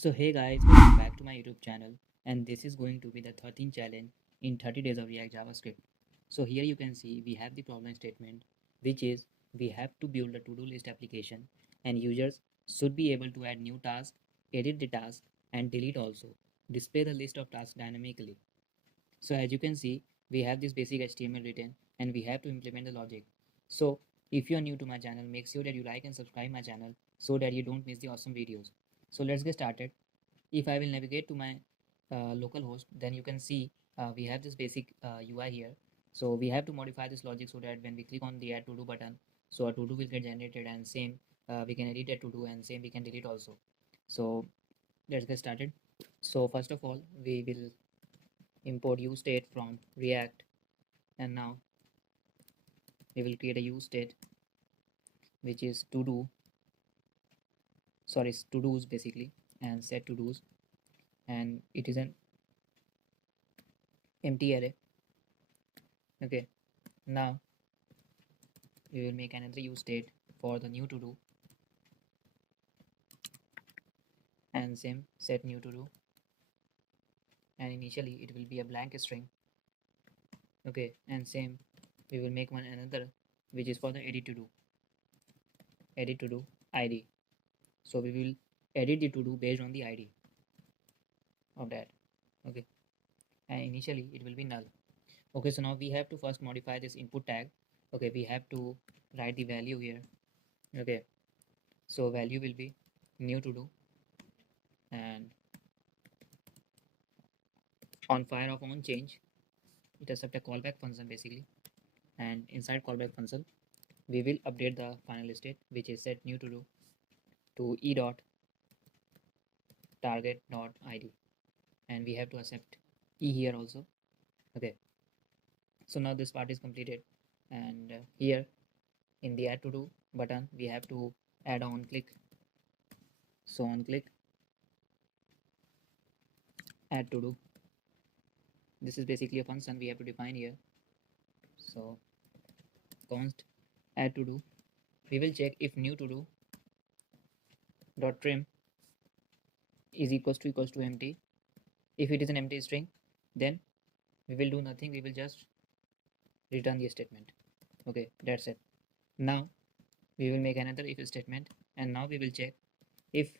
So hey guys, welcome back to my YouTube channel, and this is going to be the 13th challenge in 30 days of React JavaScript. So here you can see we have the problem statement, which is we have to build a to-do list application and users should be able to add new tasks, edit the task, and delete also. Display the list of tasks dynamically. So as you can see, we have this basic HTML written and we have to implement the logic. So if you are new to my channel, make sure that you like and subscribe my channel so that you don't miss the awesome videos. So let's get started. If I will navigate to my local host, then you can see we have this basic UI here. So we have to modify this logic so that when we click on the add to do button, so a to do will get generated, and same we can edit a to do, and same we can delete also. So let's get started. So first of all, we will import use state from React, and now we will create a use state which is to do, sorry, to do's basically, and set to do's, and it is an empty array. Okay, now we will make another use state for the new to do, and same set new to do, and initially it will be a blank string. Okay, and same we will make one another which is for the edit to do id. So we will edit the to do based on the id of that. Okay, and initially it will be null. Okay, so now we have to first modify this input tag. Okay, we have to write the value here. Okay, so value will be new to do, and on fire of on change it accept a callback function basically, and inside callback function we will update the final state which is set new to do to e dot target dot id, and we have to accept e here also. Okay, so now this part is completed, and here in the add to do button we have to add on click. So on click add to do, this is basically a function we have to define here. So const add to do, we will check if new to do dot trim is equals to empty. If it is an empty string, then we will do nothing, we will just return the statement. Okay, that's it. Now we will make another if statement, and now we will check if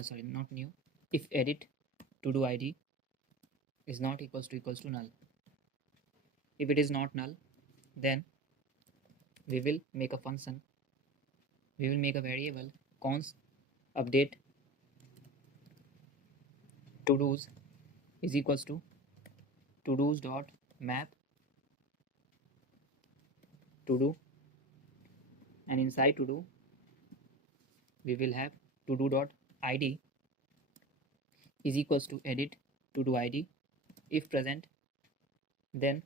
sorry, not new, if edit to do id is not equals to null. If it is not null, then we will make a function, we will make a variable const update to do's is equals to do's dot map to do, and inside to do we will have to do dot id is equals to edit to do id. If present, then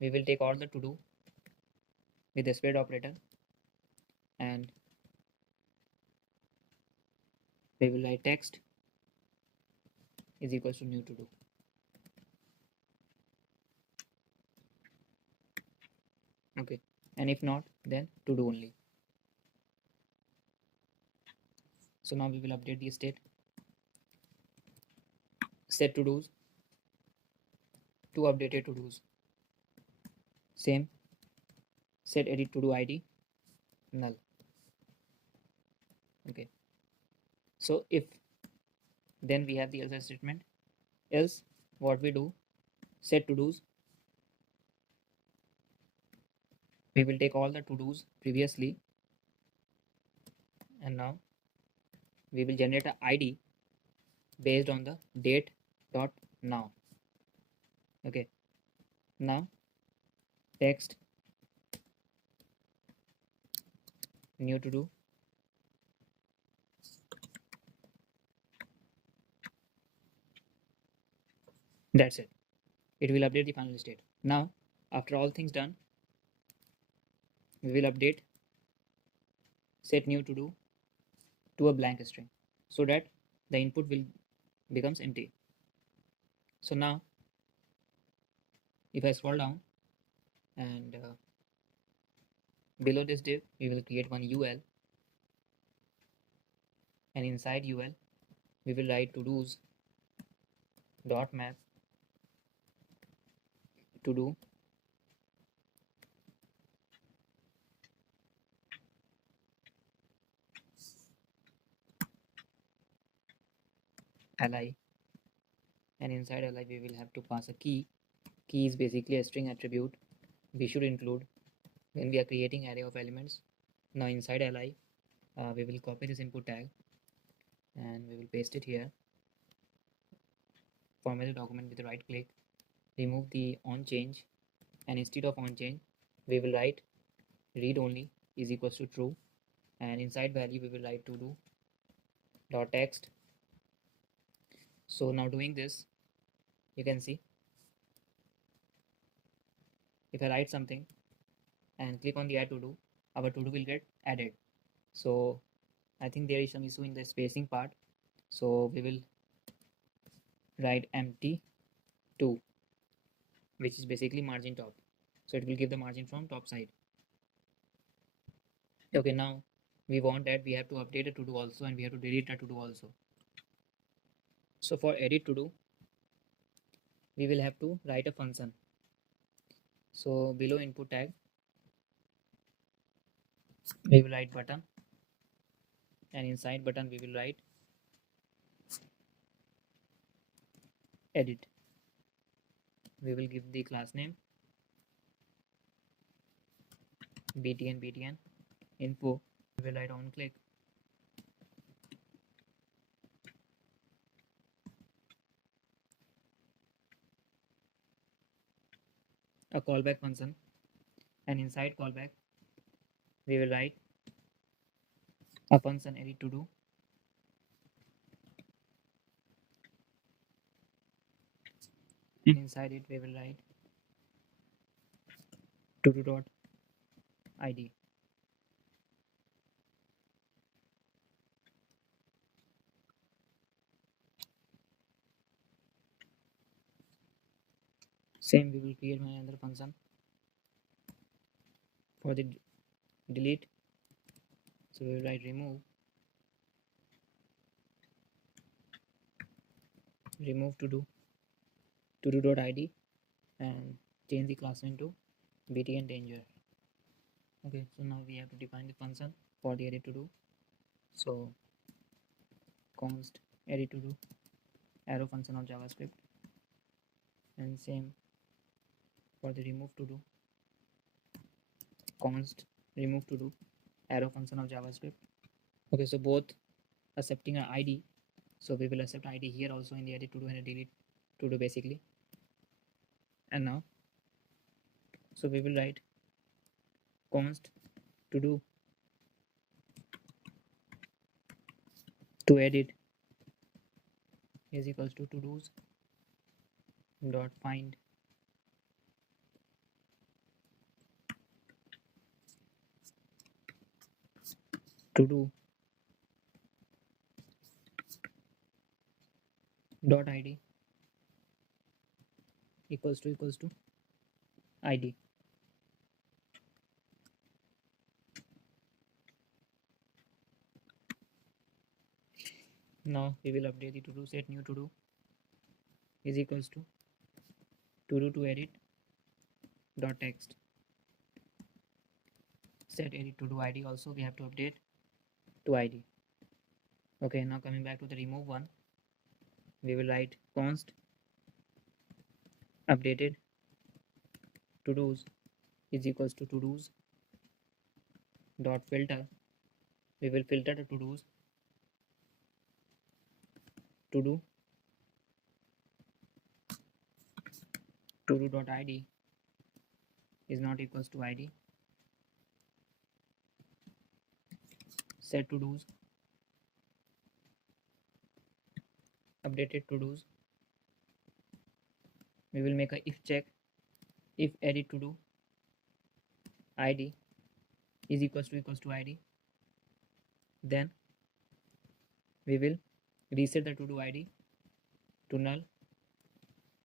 we will take all the to do with the spread operator, and we will write text is equals to new to do. Okay, and if not, then to do only. So now we will update the state, set to do's to updated to do's, same set edit to do id null. Okay, so if then we have the else statement, else what we do, set to do's, we will take all the to do's previously, and now we will generate a id based on the date dot now. Okay, now text new to do, that's it. It will update the final state. Now after all things done, we will update set new to do to a blank string so that the input will becomes empty. So now if I scroll down, and below this div we will create one ul, and inside ul we will write to do's dot map to do li, and inside li we will have to pass a key. Key is basically a string attribute we should include when we are creating array of elements. Now inside li we will copy this input tag and we will paste it here. Format the document with the right click, remove the on change, and instead of on change we will write read only is equals to true, and inside value we will write to do dot text. So now doing this, you can see if I write something and click on the add to do, our to do will get added. So I think there is some issue in the spacing part, so we will write empty 2, which is basically margin top, so it will give the margin from top side. Okay, now we want that we have to update a to do also and we have to delete a to do also. So for edit to do we will have to write a function. So below input tag we will write button, and inside button we will write edit. We will give the class name btn info. We will write on click. A callback function, and inside callback we will write a function edit to do, and inside it we will write to do dot id. Same, we will create another function for the delete. So we will write remove to do dot id, and change the class name to btn danger. Okay, so now we have to define the function for the edit to do. So const edit to do arrow function of javascript, and same for the remove to do const remove to do arrow function of javascript. Okay, so both accepting an id, so we will accept id here also in the edit to do and delete to do basically. And now so we will write const to do to edit is equals to do's dot find to do dot id equals to id. Now we will update the to do set new to do is equals to do to edit dot text. Set edit to do id also we have to update to id. Okay, now coming back to the remove one, we will write const updated to do's is equals to do's dot filter. We will filter the to do's to do dot id is not equals to id. Set to do's updated to do's, we will make a if check. If edit to do id is equals to id, then we will reset the to do id to null,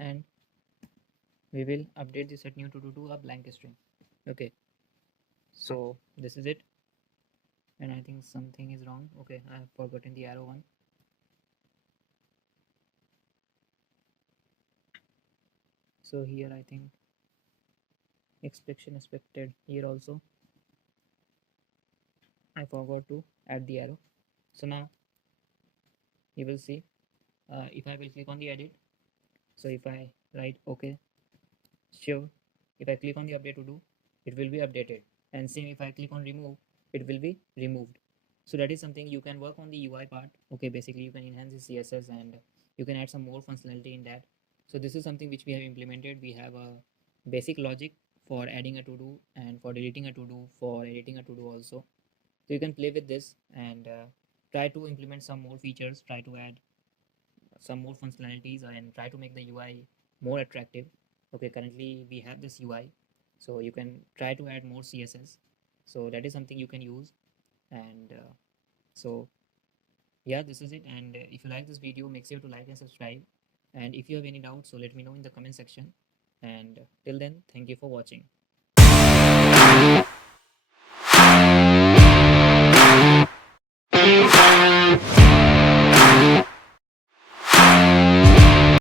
and we will update the set new to do to a blank string. Okay, so this is it. and I think something is wrong. Okay, I have forgotten the arrow one. So here I think expression expected, here also I forgot to add the arrow. So now you will see, if I will click on the edit, so if I write okay, sure, if I click on the update to do, it will be updated, and same if I click on remove, it will be removed. So that is something you can work on the UI part. Okay, basically you can enhance the CSS and you can add some more functionality in that. So this is something which we have implemented. We have a basic logic for adding a to do and for deleting a to do, for editing a to do also. So you can play with this and try to implement some more features, try to add some more functionalities and try to make the UI more attractive. Okay, currently we have this UI, so you can try to add more CSS. So that is something you can use. And so yeah, this is it. And if you like this video, make sure to like and subscribe. And if you have any doubts, so let me know in the comment section. And till then, thank you for watching.